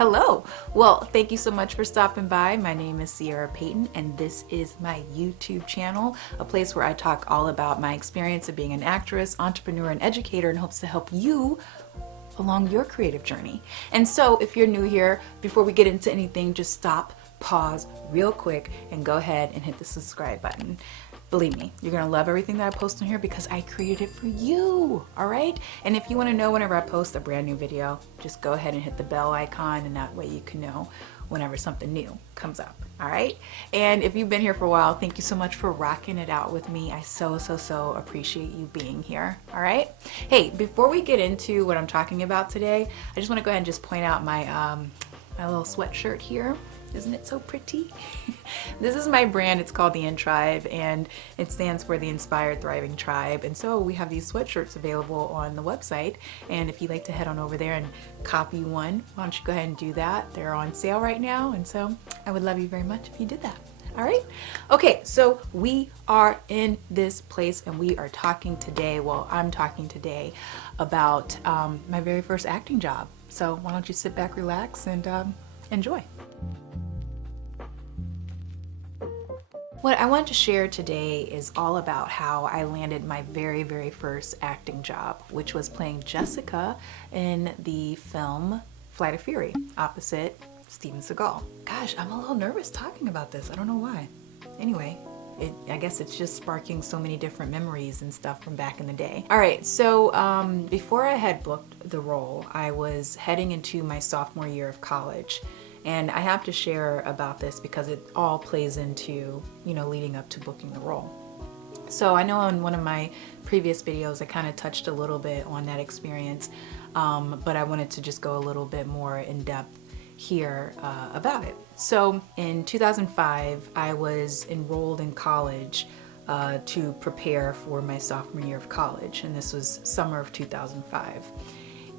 Hello. Well, thank you so much for stopping by. My name is Ciera Payton, and this is my YouTube channel, a place where I talk all about my experience of being an actress, entrepreneur, and educator in hopes to help you along your creative journey. And so if you're new here, before we get into anything, just stop, pause real quick, and go ahead and hit the subscribe button. Believe me, you're gonna love everything that I post on here because I created it for you, all right? And if you wanna know whenever I post a brand new video, just go ahead and hit the bell icon, and that way you can know whenever something new comes up, all right? And if you've been here for a while, thank you so much for rocking it out with me. I so appreciate you being here, all right? Hey, before we get into what I'm talking about today, I just wanna go ahead and just point out my, my little sweatshirt here. Isn't it so pretty? This is my brand. It's called the In Tribe, and it stands for the Inspired Thriving Tribe. And so we have these sweatshirts available on the website. And if you'd like to head on over there and copy one, why don't you go ahead and do that? They're on sale right now. And so I would love you very much if you did that. All right. Okay. So we are in this place and we are talking today. Well, I'm talking today about my very first acting job. So why don't you sit back, relax, and enjoy. What I want to share today is all about how I landed my very first acting job, which was playing Jessica in the film Flight of Fury, opposite Steven Seagal. Gosh, I'm a little nervous talking about this. I don't know why. Anyway, I guess it's just sparking so many different memories and stuff from back in the day. All right, so before I had booked the role, I was heading into my sophomore year of college. And I have to share about this because it all plays into, you know, leading up to booking the role. So I know in one of my previous videos, I kind of touched a little bit on that experience, but I wanted to just go a little bit more in depth here about it. So in 2005, I was enrolled in college to prepare for my sophomore year of college, and this was summer of 2005.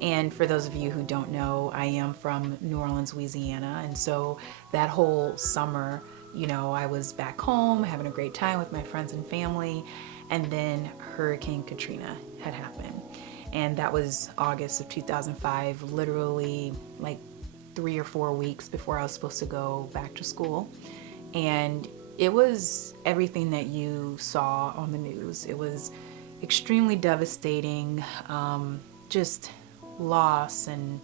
And for those of you who don't know, I am from New Orleans, Louisiana. And so that whole summer, you know, I was back home having a great time with my friends and family. And then Hurricane Katrina had happened. And that was August of 2005, literally like 3 or 4 weeks before I was supposed to go back to school. And it was everything that you saw on the news. It was extremely devastating, just loss and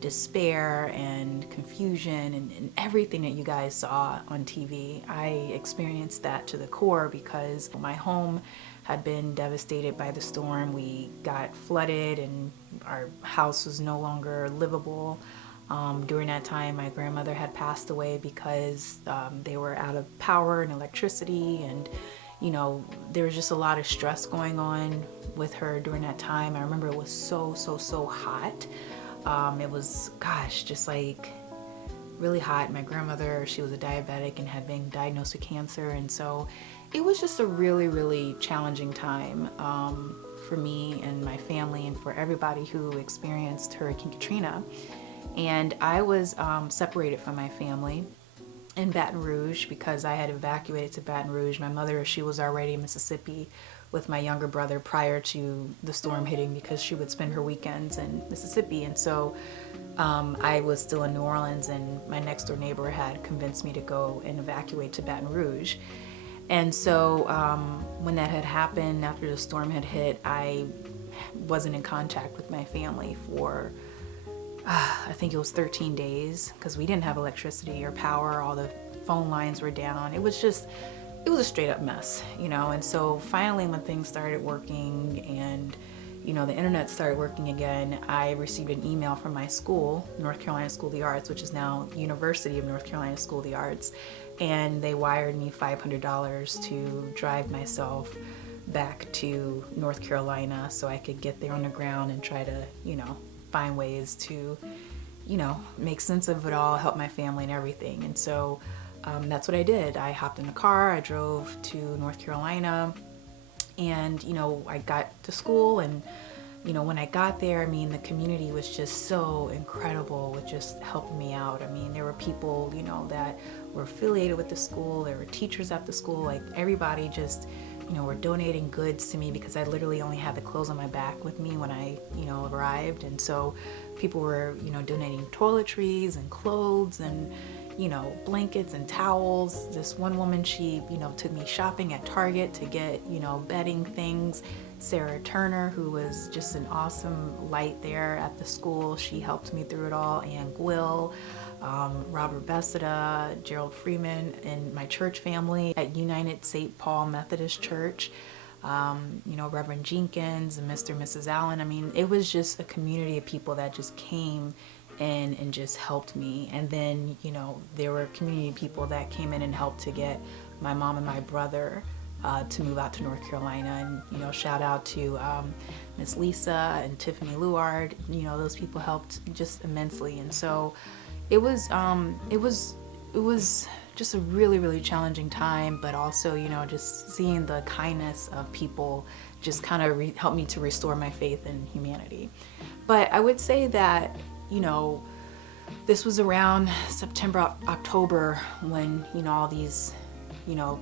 despair and confusion and everything that you guys saw on TV. I experienced that to the core because my home had been devastated by the storm. We got flooded and our house was no longer livable. During that time, my grandmother had passed away because they were out of power and electricity, and you know, there was just a lot of stress going on with her during that time. I remember it was so hot. It was, gosh, just like really hot. My grandmother, she was a diabetic and had been diagnosed with cancer. And so it was just a really challenging time for me and my family and for everybody who experienced Hurricane Katrina. And I was separated from my family in Baton Rouge because I had evacuated to Baton Rouge. My mother, she was already in Mississippi with my younger brother prior to the storm hitting because she would spend her weekends in Mississippi. And so I was still in New Orleans, and my next door neighbor had convinced me to go and evacuate to Baton Rouge. And so when that had happened, after the storm had hit, I wasn't in contact with my family for I think it was 13 days because we didn't have electricity or power. All the phone lines were down. It was a straight up mess, you know. And so finally when things started working and, you know, the internet started working again, I received an email from my school, North Carolina School of the Arts, which is now University of North Carolina School of the Arts. And they wired me $500 to drive myself back to North Carolina so I could get there on the ground and try to, you know, find ways to, you know, make sense of it all, help my family and everything. And so that's what I did. I hopped in a car, I drove to North Carolina, and, you know, I got to school. And, you know, when I got there, I mean, the community was just so incredible with just helping me out. I mean, there were people, you know, that were affiliated with the school. There were teachers at the school. Like, everybody just were donating goods to me because I literally only had the clothes on my back with me when I, arrived. And so people were, donating toiletries and clothes and, blankets and towels. This one woman, she, took me shopping at Target to get, bedding things. Sarah Turner, who was just an awesome light there at the school, she helped me through it all. And Gwill, Robert Bessida, Gerald Freeman, and my church family at United St. Paul Methodist Church, Reverend Jenkins and Mr. and Mrs. Allen. I mean, it was just a community of people that just came in and just helped me. And then, there were community people that came in and helped to get my mom and my brother to move out to North Carolina. And, shout out to Miss Lisa and Tiffany Luard. Those people helped just immensely. And so it was just a really, really challenging time, but also, just seeing the kindness of people just kind of helped me to restore my faith in humanity. But I would say that, this was around September, October when, all these,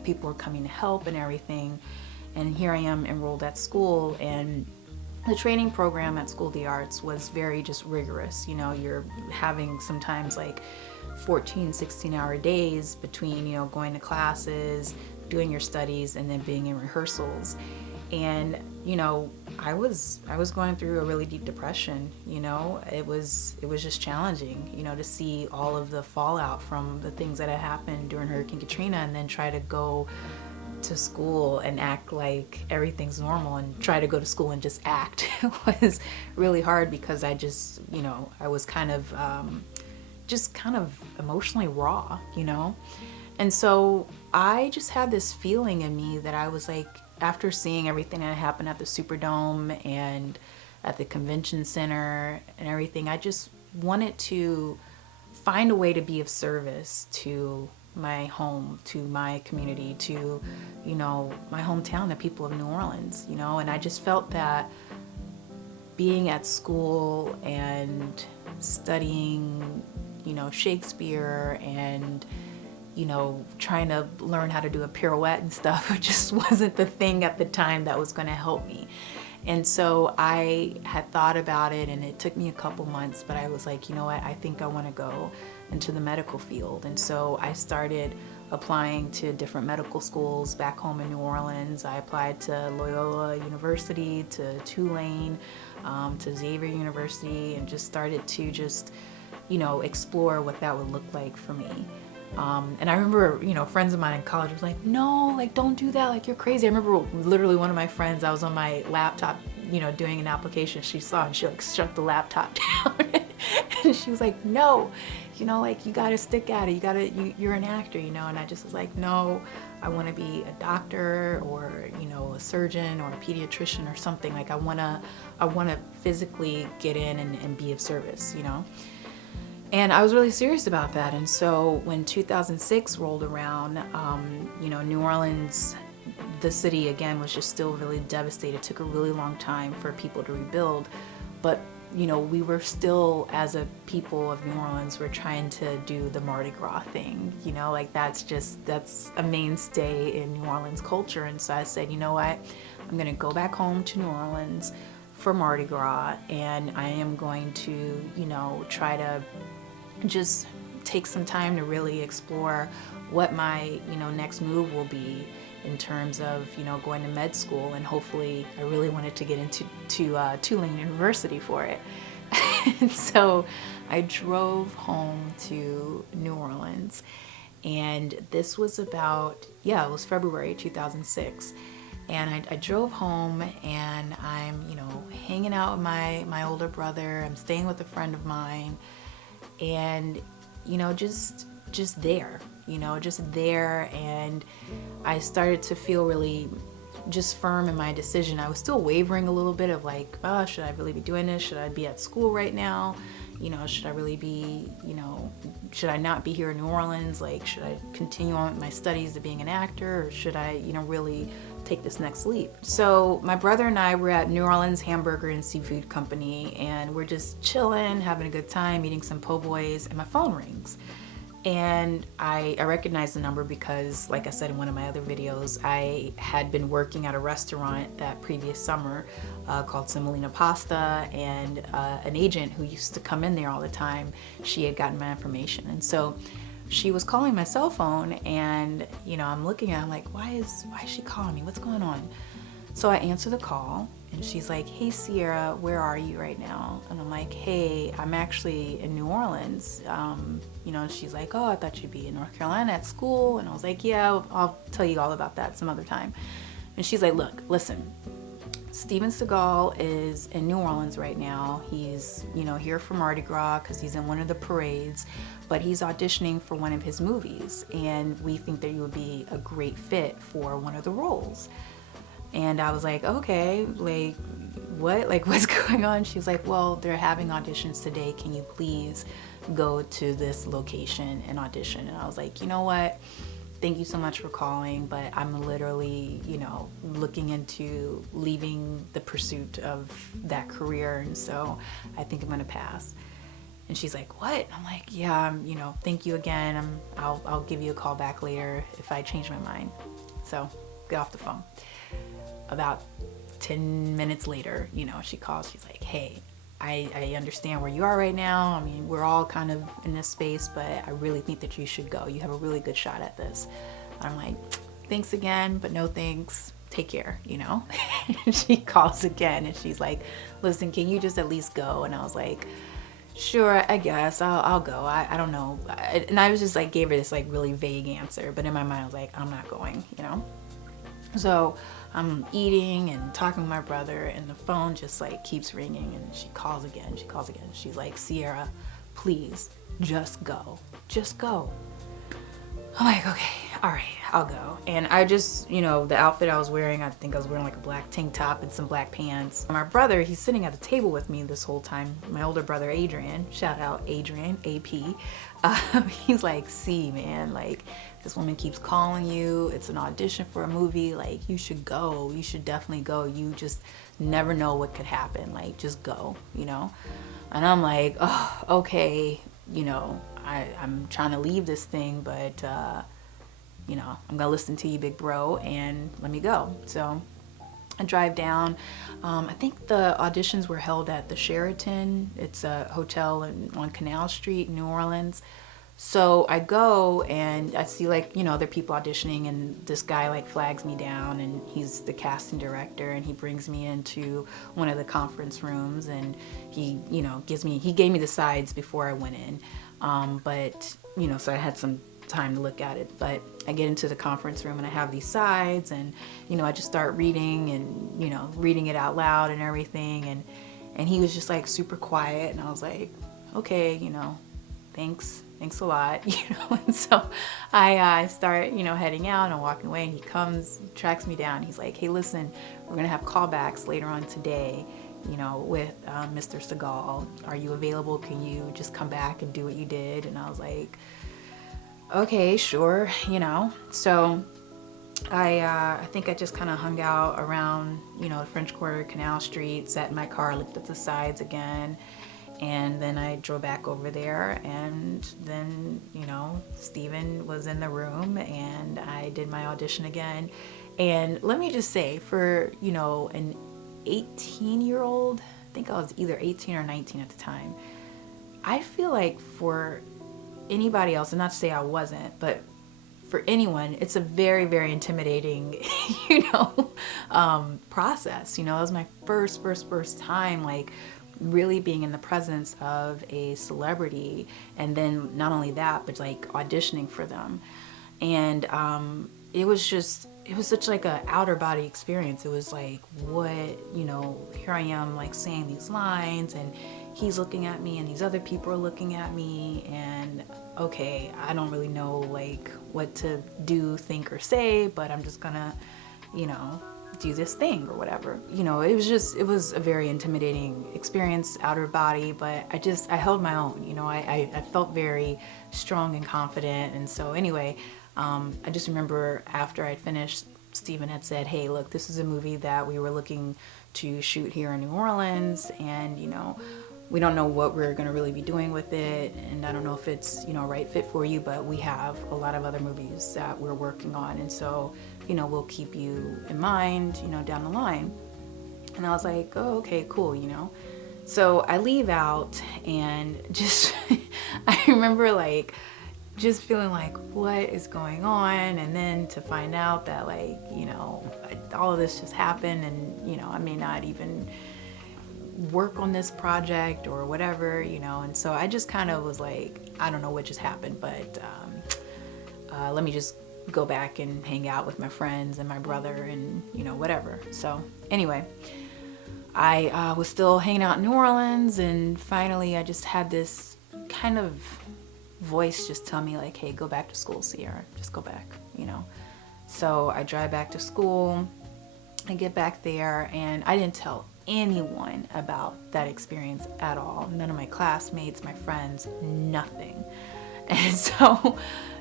people were coming to help and everything. And here I am enrolled at school, and the training program at School of the Arts was very just rigorous. You're having sometimes like 14, 16-hour days between, going to classes, doing your studies, and then being in rehearsals. And, I was going through a really deep depression. It was just challenging, to see all of the fallout from the things that had happened during Hurricane Katrina, and then try to go to school and act like everything's normal and try to go to school and just act. It was really hard because I just, I was kind of emotionally raw, And so I just had this feeling in me that I was like, after seeing everything that happened at the Superdome and at the convention center and everything, I just wanted to find a way to be of service to my home, to my community, to, my hometown, the people of New Orleans, and I just felt that being at school and studying, Shakespeare and, trying to learn how to do a pirouette and stuff, it just wasn't the thing at the time that was going to help me. And so I had thought about it, and it took me a couple months, but I was like, I think I want to go into the medical field. And so I started applying to different medical schools back home in New Orleans. I applied to Loyola University, to Tulane, to Xavier University, and just started to explore what that would look like for me. And I remember, friends of mine in college was like, no, like, don't do that. Like, you're crazy. I remember literally one of my friends, I was on my laptop, doing an application. She saw and she like shut the laptop down. And she was like, no, like, you got to stick at it. You're an actor, and I just was like, no, I want to be a doctor or, a surgeon or a pediatrician or something. Like, I want to physically get in and be of service, And I was really serious about that. And so when 2006 rolled around, New Orleans, the city again was just still really devastated. It took a really long time for people to rebuild. But, we were still, as a people of New Orleans, we're trying to do the Mardi Gras thing, like that's a mainstay in New Orleans culture. And so I said, you know what, I'm going to go back home to New Orleans for Mardi Gras, and I am going to, try to just take some time to really explore what my, next move will be in terms of, going to med school. And hopefully I really wanted to get into Tulane University for it. And so I drove home to New Orleans, and this was it was February 2006. And I drove home, and I'm, hanging out with my older brother. I'm staying with a friend of mine. And, just there, and I started to feel really just firm in my decision. I was still wavering a little bit of like, oh, should I really be doing this? Should I be at school right now? Should I really be, should I not be here in New Orleans? Like, should I continue on with my studies of being an actor, or should I, really take this next leap? So my brother and I were at New Orleans Hamburger and Seafood Company, and we're just chilling, having a good time, eating some po' boys, and my phone rings. And I recognized the number because, like I said in one of my other videos, I had been working at a restaurant that previous summer called Semolina Pasta, and an agent who used to come in there all the time, she had gotten my information. And so she was calling my cell phone, and I'm looking at it, I'm like, why is she calling me? What's going on? So I answer the call, and she's like, hey Ciera, where are you right now? And I'm like, hey, I'm actually in New Orleans. And she's like, oh, I thought you'd be in North Carolina at school. And I was like, yeah, I'll tell you all about that some other time. And she's like, look, listen, Steven Seagal is in New Orleans right now. He's, here for Mardi Gras because he's in one of the parades, but he's auditioning for one of his movies, and we think that you would be a great fit for one of the roles. And I was like, okay, like, what? Like, what's going on? She was like, well, they're having auditions today. Can you please go to this location and audition? And I was like, you know what? Thank you so much for calling, but I'm literally, looking into leaving the pursuit of that career. And so I think I'm going to pass. And she's like, what? I'm like, yeah, thank you again. I'll give you a call back later if I change my mind. So get off the phone. About 10 minutes later, she calls, she's like, hey, I understand where you are right now. I mean, we're all kind of in this space, but I really think that you should go. You have a really good shot at this. I'm like, thanks again, but no thanks. Take care, And she calls again, and she's like, listen, can you just at least go? And I was like, sure, I guess I'll go. I don't know. And I was just like, gave her this like really vague answer, but in my mind I was like, I'm not going, So I'm eating and talking with my brother, and the phone just like keeps ringing, and she calls again. She's like, Ciera, please just go. I'm like, okay, all right, I'll go. And I just, the outfit I was wearing, I think I was wearing like a black tank top and some black pants. My brother, he's sitting at the table with me this whole time. My older brother, Adrian, shout out Adrian, AP. He's like, see, man, like, this woman keeps calling you. It's an audition for a movie. Like, you should go. You should definitely go. You just never know what could happen. Like, just go, And I'm like, oh, okay, I'm trying to leave this thing, but, I'm going to listen to you, big bro, and let me go. So I drive down. I think the auditions were held at the Sheraton. It's a hotel on Canal Street, New Orleans. So I go, and I see like, other people auditioning, and this guy like flags me down, and he's the casting director, and he brings me into one of the conference rooms, and he, he gave me the sides before I went in. But, so I had some time to look at it, but I get into the conference room, and I have these sides, and, I just start reading and, reading it out loud and everything. And he was just like super quiet, and I was like, okay, thanks a lot, and so I start, heading out and walking away, and he comes, tracks me down. He's like, hey, listen, we're gonna have callbacks later on today, with Mr. Seagal. Are you available? Can you just come back and do what you did? And I was like, okay, sure, So I think I just kind of hung out around, the French Quarter, Canal Street, sat in my car, looked at the sides again. And then I drove back over there, and then, Steven was in the room, and I did my audition again. And let me just say, for, an 18-year-old, I think I was either 18 or 19 at the time, I feel like for anybody else, and not to say I wasn't, but for anyone, it's a very, very intimidating, process. It was my first time, like, really being in the presence of a celebrity, and then not only that, but like auditioning for them. And it was such like a outer body experience. It was like, what, here I am like saying these lines, and he's looking at me, and these other people are looking at me, and okay, I don't really know like what to do, think, or say, but I'm just gonna, do this thing or whatever. It was a very intimidating experience, outer body, but I held my own. I felt very strong and confident. And so anyway, I just remember after I'd finished, Steven had said, hey, look, this is a movie that we were looking to shoot here in New Orleans, and we don't know what we're going to really be doing with it, and I don't know if it's, you know, a right fit for you, but we have a lot of other movies that we're working on, and so, you know, we'll keep you in mind, you know, down the line. And I was like, oh, okay, cool, you know. So I leave out, and just I remember like just feeling like, what is going on? And then to find out that, like, you know, all of this just happened, and, you know, I may not even work on this project or whatever, you know. And so I just kind of was like, I don't know what just happened, but let me just go back and hang out with my friends and my brother and, you know, whatever. So anyway, I was still hanging out in New Orleans, and finally I just had this kind of voice just tell me like, hey, go back to school, Ciera, just go back, you know. So I drive back to school, I get back there, and I didn't tell anyone about that experience at all. None of my classmates, my friends, nothing. And so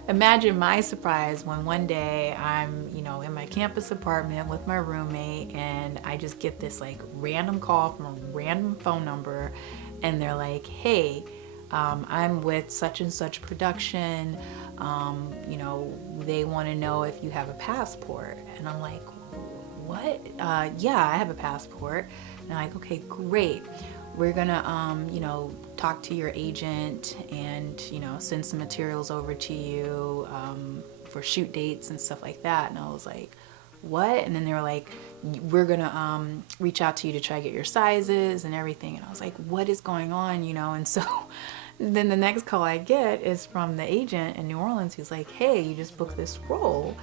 imagine my surprise when one day I'm, you know, in my campus apartment with my roommate, and I just get this like random call from a random phone number, and they're like, hey, I'm with such and such production, you know, they want to know if you have a passport. And I'm like, what? Yeah, I have a passport. And I'm like, okay, great. We're gonna, you know, talk to your agent and, you know, send some materials over to you for shoot dates and stuff like that. And I was like, what? And then they were like, we're gonna reach out to you to try to get your sizes and everything. And I was like, what is going on, you know? And so then the next call I get is from the agent in New Orleans who's like, hey, you just booked this role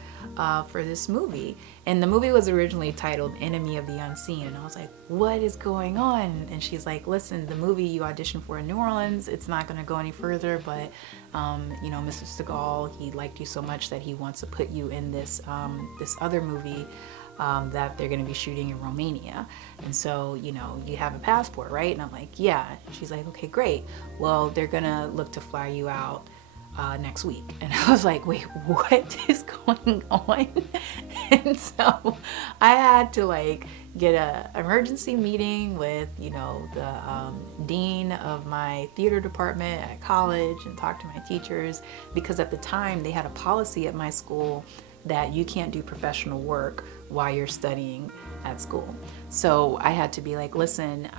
for this movie. And the movie was originally titled Enemy of the Unseen. And I was like, what is going on? And she's like, listen, the movie you auditioned for in New Orleans, it's not going to go any further, but you know, Mr. Seagal, he liked you so much that he wants to put you in this this other movie that they're going to be shooting in Romania. And so, you know, you have a passport, right? And I'm like, yeah. And she's like, okay, great. Well, they're going to look to fly you out next week. And I was like, wait, what is going on? And so I had to like get a emergency meeting with, you know, the dean of my theater department at college and talk to my teachers, because at the time they had a policy at my school that you can't do professional work while you're studying at school. So I had to be like, listen,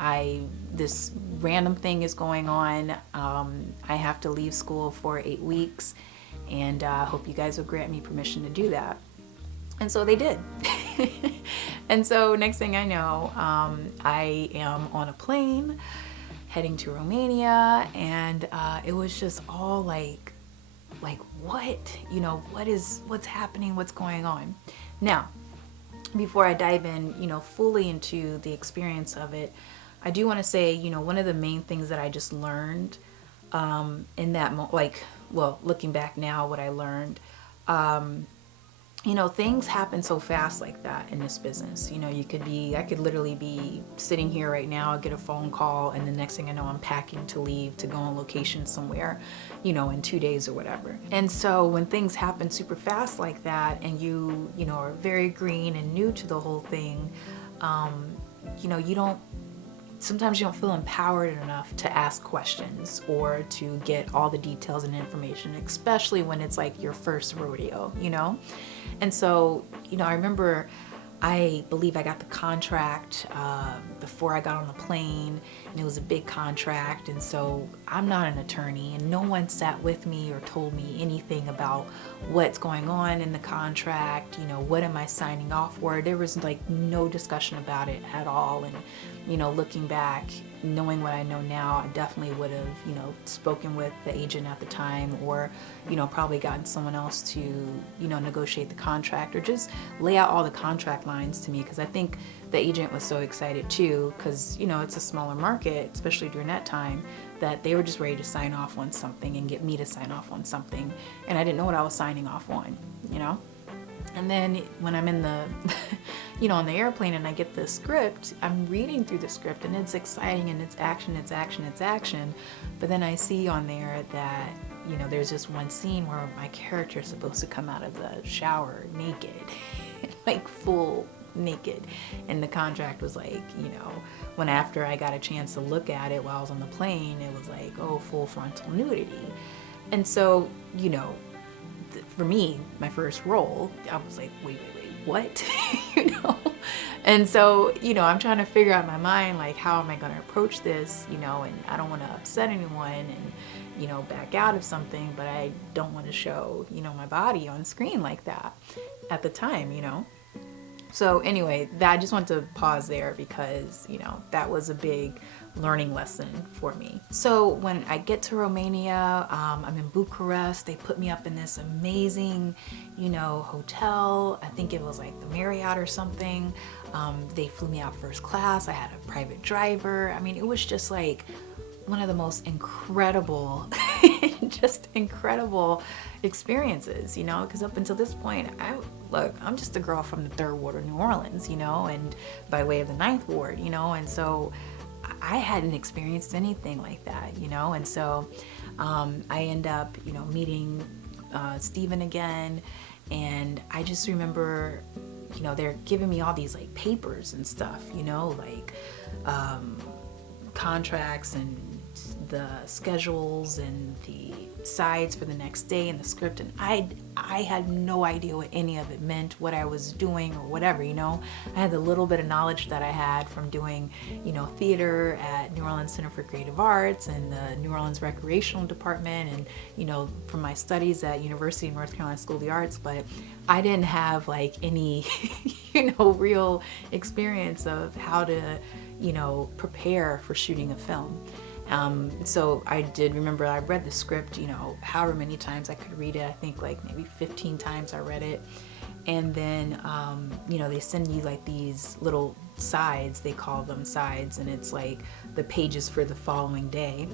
this random thing is going on. I have to leave school for 8 weeks, and I hope you guys will grant me permission to do that. And so they did. And so next thing I know, I am on a plane heading to Romania, and it was just all like what, you know, what's happening, what's going on. Now, before I dive in, you know, fully into the experience of it, I do want to say, you know, one of the main things that I just learned in that looking back now, what I learned, you know, things happen so fast like that in this business. You know, I could literally be sitting here right now, I'll get a phone call, and the next thing I know, I'm packing to leave to go on location somewhere, you know, in 2 days or whatever. And so when things happen super fast like that, and you know, are very green and new to the whole thing, you know, sometimes you don't feel empowered enough to ask questions or to get all the details and information, especially when it's like your first rodeo, you know? And so, you know, I remember, I believe I got the contract before I got on the plane, and it was a big contract. And so I'm not an attorney, and no one sat with me or told me anything about what's going on in the contract, you know, what am I signing off for. There was like no discussion about it at all. And, you know, looking back, knowing what I know now, I definitely would have, you know, spoken with the agent at the time, or, you know, probably gotten someone else to, you know, negotiate the contract or just lay out all the contract lines to me, because I think the agent was so excited too, because, you know, it's a smaller market, especially during that time, that they were just ready to sign off on something and get me to sign off on something, and I didn't know what I was signing off on, you know. And then when I'm in the, you know, on the airplane and I get the script, I'm reading through the script and it's exciting and it's action, it's action, it's action. But then I see on there that, you know, there's just one scene where my character is supposed to come out of the shower naked, like full naked. And the contract was like, you know, when after I got a chance to look at it while I was on the plane, it was like, oh, full frontal nudity. And so, you know, for me, my first role, I was like, wait, what? You know? And so, you know, I'm trying to figure out in my mind, like, how am I going to approach this, you know, and I don't want to upset anyone and, you know, back out of something, but I don't want to show, you know, my body on screen like that at the time, you know? So anyway, I just want to pause there because, you know, that was a big learning lesson for me. So when I get to Romania, I'm in Bucharest. They put me up in this amazing, you know, hotel. I think it was like the Marriott or something. They flew me out first class. I had a private driver. I mean, it was just like one of the most incredible, just incredible experiences, you know, because up until this point, I'm just a girl from the Third Ward of New Orleans, you know, and by way of the Ninth Ward, you know, and so I hadn't experienced anything like that, you know, and so I end up, you know, meeting Steven again, and I just remember, you know, they're giving me all these like papers and stuff, you know, like contracts and the schedules and the sides for the next day and the script, and I had no idea what any of it meant, what I was doing or whatever, you know. I had the little bit of knowledge that I had from doing, you know, theater at New Orleans Center for Creative Arts and the New Orleans Recreational Department, and, you know, from my studies at University of North Carolina School of the Arts, but I didn't have like any, you know, real experience of how to, you know, prepare for shooting a film. So I did remember I read the script, you know, however many times I could read it. I think like maybe 15 times I read it. And then, you know, they send you like these little sides, they call them sides, and it's like the pages for the following day.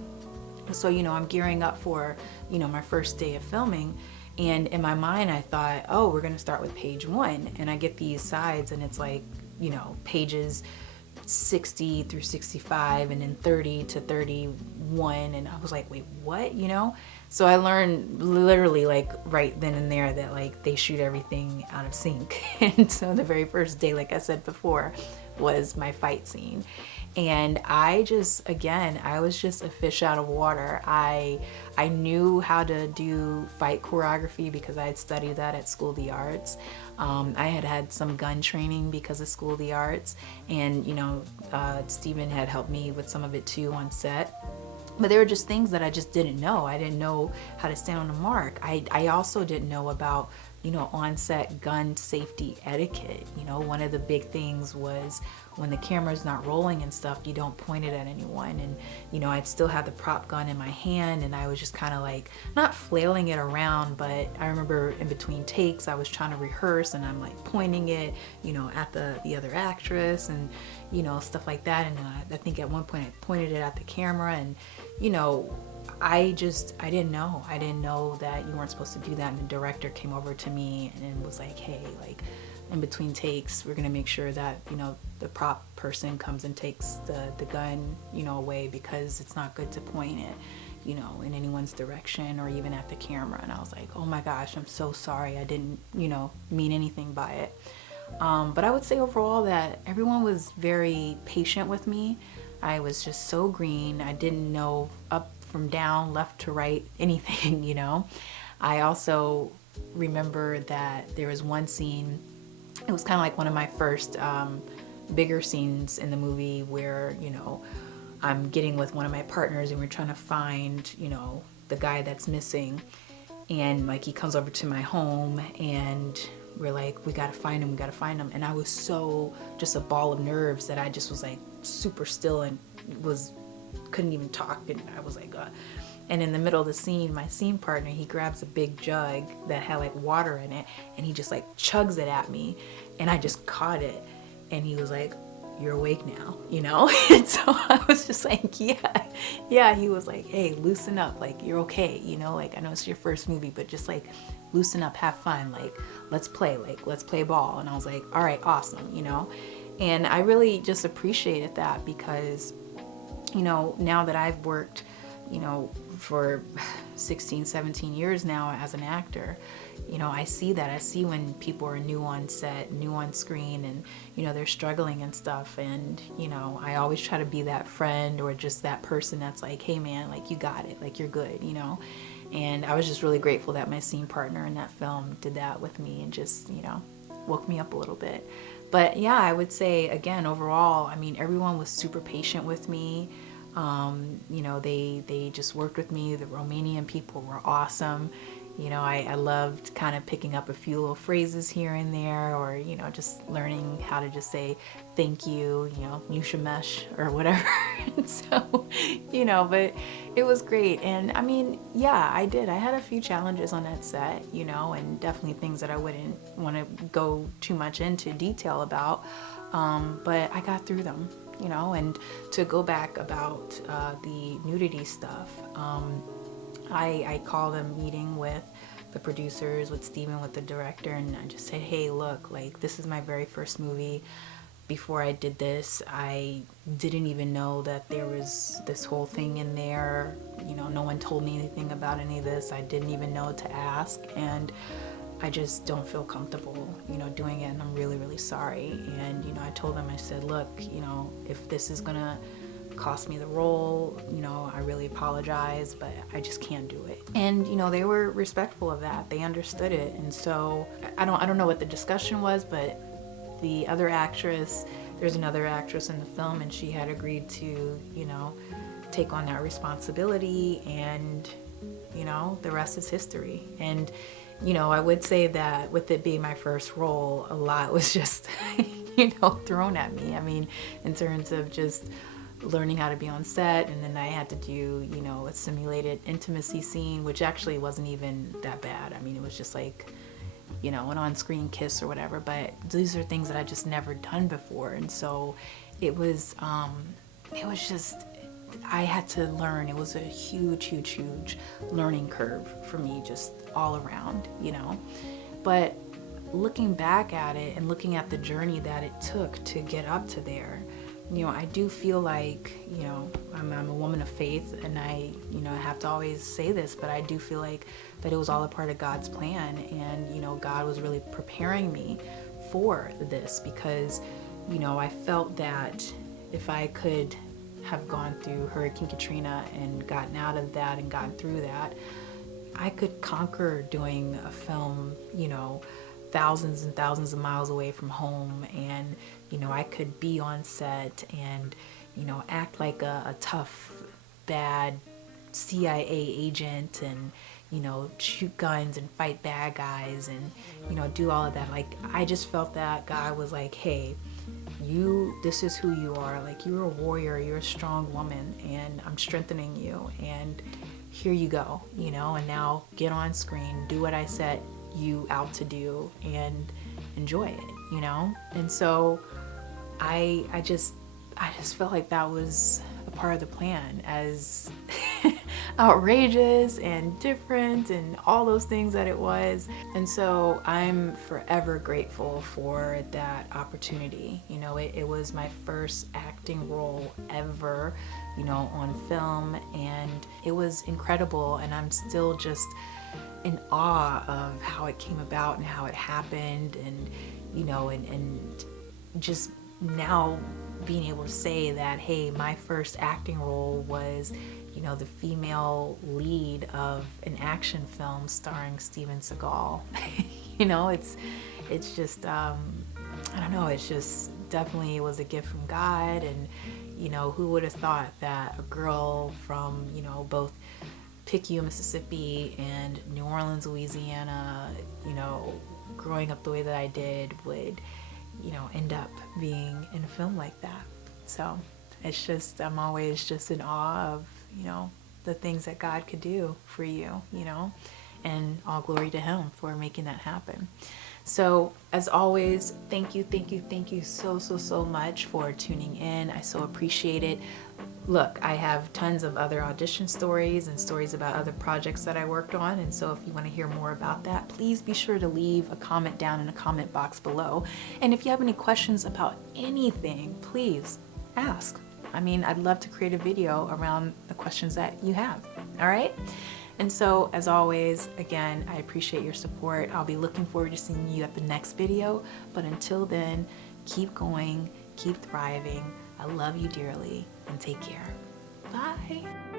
So, you know, I'm gearing up for, you know, my first day of filming. And in my mind, I thought, oh, we're going to start with page 1. And I get these sides and it's like, you know, pages 60 through 65 and then 30 to 31, and I was like, wait, what, you know? So I learned literally like right then and there that like they shoot everything out of sync. And so the very first day, like I said before, was my fight scene. And I was just a fish out of water. I knew how to do fight choreography because I had studied that at School of the Arts. I had some gun training because of School of the Arts, and, you know, Steven had helped me with some of it too on set. But there were just things that I just didn't know. I didn't know how to stand on a mark. I also didn't know about, you know, on-set gun safety etiquette. You know, one of the big things was when the camera's not rolling and stuff, you don't point it at anyone. And, you know, I'd still have the prop gun in my hand, and I was just kind of like, not flailing it around, but I remember in between takes, I was trying to rehearse, and I'm like pointing it, you know, at the other actress and, you know, stuff like that. And I think at one point I pointed it at the camera, and, you know, I didn't know. I didn't know that you weren't supposed to do that. And the director came over to me and was like, hey, like, in between takes, we're gonna make sure that, you know, the prop person comes and takes the gun, you know, away, because it's not good to point it, you know, in anyone's direction or even at the camera. And I was like, oh my gosh, I'm so sorry. I didn't, you know, mean anything by it. But I would say overall that everyone was very patient with me. I was just so green. I didn't know up from down, left to right, anything, you know. I also remember that there was one scene, it was kind of like one of my first bigger scenes in the movie where, you know, I'm getting with one of my partners and we're trying to find, you know, the guy that's missing. And like he comes over to my home and we're like, we gotta find him, we gotta find him. And I was so just a ball of nerves that I just was like super still and couldn't even talk. And I was like, and in the middle of the scene, my scene partner, he grabs a big jug that had like water in it and he just like chugs it at me, and I just caught it, and he was like, you're awake now, you know? And so I was just like, yeah. He was like, hey, loosen up, like you're okay, you know, like I know it's your first movie, but just like loosen up, have fun, like let's play ball. And I was like, all right, awesome, you know? And I really just appreciated that because, you know, now that I've worked, you know, for 16, 17 years now as an actor, you know, I see that. I see when people are new on set, new on screen, and, you know, they're struggling and stuff. And, you know, I always try to be that friend or just that person that's like, hey man, like you got it, like you're good, you know. And I was just really grateful that my scene partner in that film did that with me and just, you know, woke me up a little bit. But yeah, I would say again, overall, I mean, everyone was super patient with me. You know, they just worked with me. The Romanian people were awesome. You know, I loved kind of picking up a few little phrases here and there, or, you know, just learning how to just say thank you, you know, Nushamesh or whatever. And so, you know, but it was great. And I mean, yeah, I did. I had a few challenges on that set, you know, and definitely things that I wouldn't want to go too much into detail about. But I got through them, you know. And to go back about the nudity stuff, I called a meeting with the producers, with Steven, with the director, and I just said, hey, look, like, this is my very first movie. Before I did this, I didn't even know that there was this whole thing in there. You know, no one told me anything about any of this. I didn't even know to ask, and I just don't feel comfortable, you know, doing it, and I'm really, really sorry. And, you know, I told them, I said, look, you know, if this is gonna cost me the role, you know, I really apologize, but I just can't do it. And, you know, they were respectful of that. They understood it. And so I don't know what the discussion was, but the other actress, there's another actress in the film, and she had agreed to, you know, take on that responsibility, and, you know, the rest is history. And, you know, I would say that with it being my first role, a lot was just, you know, thrown at me. I mean, in terms of just learning how to be on set, and then I had to do, you know, a simulated intimacy scene, which actually wasn't even that bad. I mean, it was just like, you know, an on-screen kiss or whatever, but these are things that I just never done before. And so it was just, I had to learn. It was a huge, huge, huge learning curve for me, just all around, you know. But looking back at it and looking at the journey that it took to get up to there, you know, I do feel like, you know, I'm a woman of faith, and I, you know, I have to always say this, but I do feel like that it was all a part of God's plan, and, you know, God was really preparing me for this, because, you know, I felt that if I could have gone through Hurricane Katrina and gotten out of that and gotten through that, I could conquer doing a film, you know, thousands and thousands of miles away from home, and, you know, I could be on set and, you know, act like a tough, bad CIA agent, and, you know, shoot guns and fight bad guys, and, you know, do all of that. Like, I just felt that God was like, hey, this is who you are. Like, you're a warrior, you're a strong woman, and I'm strengthening you, and here you go, you know, and now get on screen, do what I set you out to do, and enjoy it, you know. And so I just felt like that was a part of the plan, as outrageous and different and all those things that it was. And so I'm forever grateful for that opportunity. You know, it was my first acting role ever, you know, on film, and it was incredible, and I'm still just in awe of how it came about and how it happened, and, you know, and just now being able to say that, hey, my first acting role was, you know, the female lead of an action film starring Steven Seagal. You know, it's just, I don't know, it's just definitely was a gift from God. And, you know, who would have thought that a girl from, you know, both Picayune, Mississippi and New Orleans, Louisiana, you know, growing up the way that I did would, you know, end up being in a film like that. So it's just, I'm always just in awe of, you know, the things that God could do for you, you know, and all glory to Him for making that happen. So as always, thank you so much for tuning in. I so appreciate it. Look, I have tons of other audition stories and stories about other projects that I worked on, and so if you want to hear more about that, please be sure to leave a comment down in the comment box below. And if you have any questions about anything, please ask. I mean, I'd love to create a video around the questions that you have. All right? And so, as always, again, I appreciate your support. I'll be looking forward to seeing you at the next video. But until then, keep going, keep thriving. I love you dearly, and take care. Bye.